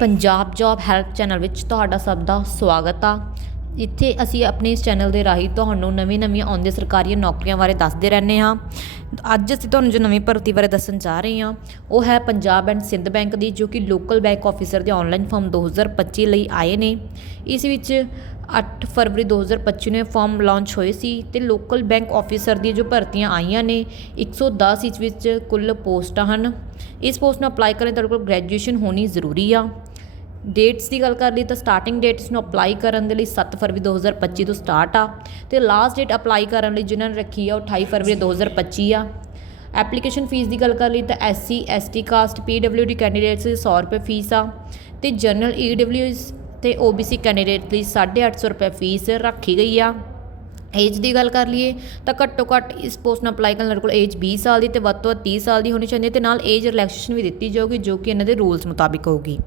Punjab job help channel ਵਿੱਚ ਤੁਹਾਡਾ ਸਭ ਦਾ ਸਵਾਗਤ ਆ। ਇੱਥੇ ਅਸੀਂ ਆਪਣੇ ਇਸ ਚੈਨਲ ਦੇ ਰਾਹੀਂ ਤੁਹਾਨੂੰ ਨਵੀਂ-ਨਵੀਆਂ ਆਉਂਦੀਆਂ ਸਰਕਾਰੀ ਨੌਕਰੀਆਂ ਬਾਰੇ ਦੱਸਦੇ ਰਹਿੰਦੇ ਹਾਂ। ਅੱਜ ਅਸੀਂ ਤੁਹਾਨੂੰ ਜੋ ਨਵੀਂ ਭਰਤੀ ਬਾਰੇ ਦੱਸਣ ਜਾ ਰਹੇ ਹਾਂ, ਉਹ ਹੈ ਪੰਜਾਬ ਐਂਡ ਸਿੰਧ ਬੈਂਕ ਦੀ, ਜੋ ਕਿ ਲੋਕਲ ਬੈਂਕ ਆਫੀਸਰ ਦੇ ਆਨਲਾਈਨ ਫਾਰਮ 2025 ਲਈ ਆਏ ਨੇ। ਇਸ ਵਿੱਚ 8 ਫਰਵਰੀ 2025 ਨੂੰ ਇਹ ਫਾਰਮ ਲਾਂਚ ਹੋਏ ਸੀ ਤੇ ਲੋਕਲ ਬੈਂਕ ਆਫੀਸਰ ਦੀ ਜੋ ਭਰਤੀਆਂ ਆਈਆਂ ਨੇ 110 ਇਸ ਵਿੱਚ ਕੁੱਲ ਪੋਸਟਾਂ ਹਨ। ਇਸ ਪੋਸਟ ਨੂੰ ਅਪਲਾਈ ਕਰਨ ਲਈ ਤੁਹਾਡੇ ਕੋਲ ਗ੍ਰੈਜੂਏਸ਼ਨ ਹੋਣੀ ਜ਼ਰੂਰੀ ਆ। ਡੇਟਸ ਦੀ ਗੱਲ ਕਰ ਲਈ ਤਾਂ ਸਟਾਰਟਿੰਗ ਡੇਟਸ ਨੂੰ ਅਪਲਾਈ ਕਰਨ ਦੇ ਲਈ 7 ਫਰਵਰੀ 2025 ਤੋਂ ਸਟਾਰਟ ਆ ਤੇ ਲਾਸਟ ਡੇਟ ਅਪਲਾਈ ਕਰਨ ਲਈ ਜਿਨ੍ਹਾਂ ਨੇ ਰੱਖੀ ਆ ਉਹ 28 ਫਰਵਰੀ 2025 ਆ। ਐਪਲੀਕੇਸ਼ਨ ਫੀਸ ਦੀ ਗੱਲ ਕਰ ਲਈ ਤਾਂ SC ST caste PWD candidates ਦੀ 100 ਰੁਪਏ ਫੀਸ ਆ ਤੇ ਜਨਰਲ ਈਡਬਲਯੂਐਸ ਤੇ ਓਬੀਸੀ ਕੈਂਡੀਡੇਟ ਲਈ 850 ਰੁਪਏ ਫੀਸ ਰੱਖੀ ਗਈ ਆ। ਏਜ ਦੀ ਗੱਲ ਕਰ ਲਈਏ, ਤਾਂ ਘੱਟੋ ਘੱਟ ਇਸ ਪੋਸਟ ਨੂੰ ਅਪਲਾਈ ਕਰਨ ਲਈ ਕੋਲ ਏਜ 20 ਸਾਲ ਦੀ ਤੇ ਵੱਧ ਤੋਂ ਵੱਧ 30 ਸਾਲ ਦੀ ਹੋਣੀ ਚਾਹੀਦੀ ਹੈ ਤੇ ਨਾਲ ਏਜ ਰਿਲੈਕਸੇਸ਼ਨ ਵੀ ਦਿੱਤੀ ਜਾਊਗੀ, ਜੋ ਕਿ ਇਹਨਾਂ ਦੇ ਰੂਲਸ ਮੁਤਾਬਿਕ ਹੋਊਗੀ।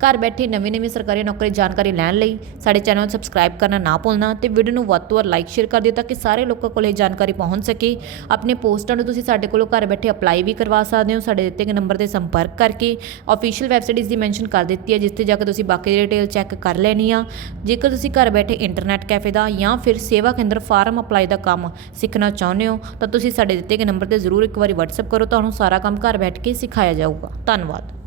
ਘਰ ਬੈਠੇ ਨਵੀਂ ਨਵੀਂ ਸਰਕਾਰੀ ਨੌਕਰੀ ਜਾਣਕਾਰੀ ਲੈਣ ਲਈ ਸਾਡੇ ਚੈਨਲ ਨੂੰ ਸਬਸਕ੍ਰਾਈਬ ਕਰਨਾ ਨਾ ਭੁੱਲਣਾ ਤੇ ਵੀਡੀਓ ਨੂੰ ਵੱਧ ਤੋਂ ਵੱਧ ਲਾਈਕ ਸ਼ੇਅਰ ਕਰ ਦਿਓ ਤਾਂ ਕਿ ਸਾਰੇ ਲੋਕਾਂ ਕੋਲ ਇਹ ਜਾਣਕਾਰੀ ਪਹੁੰਚ ਸਕੇ। ਆਪਣੇ ਪੋਸਟਾਂ ਨੂੰ ਤੁਸੀਂ ਸਾਡੇ ਕੋਲੋਂ ਘਰ ਬੈਠੇ ਅਪਲਾਈ ਵੀ ਕਰਵਾ ਸਕਦੇ ਹੋ, ਸਾਡੇ ਦਿੱਤੇ ਗਏ ਨੰਬਰ ਤੇ ਸੰਪਰਕ ਕਰਕੇ ਅਫੀਸ਼ੀਅਲ ਵੈਬਸਾਈਟ ਇਸ ਦੀ ਮੈਂਸ਼ਨ ਕਰ ਦਿੱਤੀ ਹੈ, ਜਿੱਥੇ ਜਾ ਕੇ ਤੁਸੀਂ ਬਾਕੀ ਦੀ ਡਿਟੇਲ ਚੈੱਕ ਕਰ ਲੈਣੀ ਆ ਜੇਕਰ ਤੁਸੀਂ ਘਰ ਬੈਠੇ ਇੰਟਰਨੈਟ ਕੈਫੇ ਦਾ ਜਾਂ ਫਿਰ ਸੇਵਾ ਕੇਂਦਰ ਫਾਰਮ ਅਪਲਾਈ ਦਾ ਕੰਮ ਸਿੱਖਣਾ ਚਾਹੁੰਦੇ ਹੋ, ਤਾਂ ਤੁਸੀਂ ਸਾਡੇ ਦਿੱਤੇ ਗਏ ਨੰਬਰ ਤੇ ਜ਼ਰੂਰ ਇੱਕ ਵਾਰੀ WhatsApp ਕਰੋ, ਤੁਹਾਨੂੰ ਸਾਰਾ ਕੰਮ ਘਰ ਬੈਠ ਕੇ ਸਿਖਾਇਆ ਜਾਊਗਾ। ਧੰਨਵਾਦ।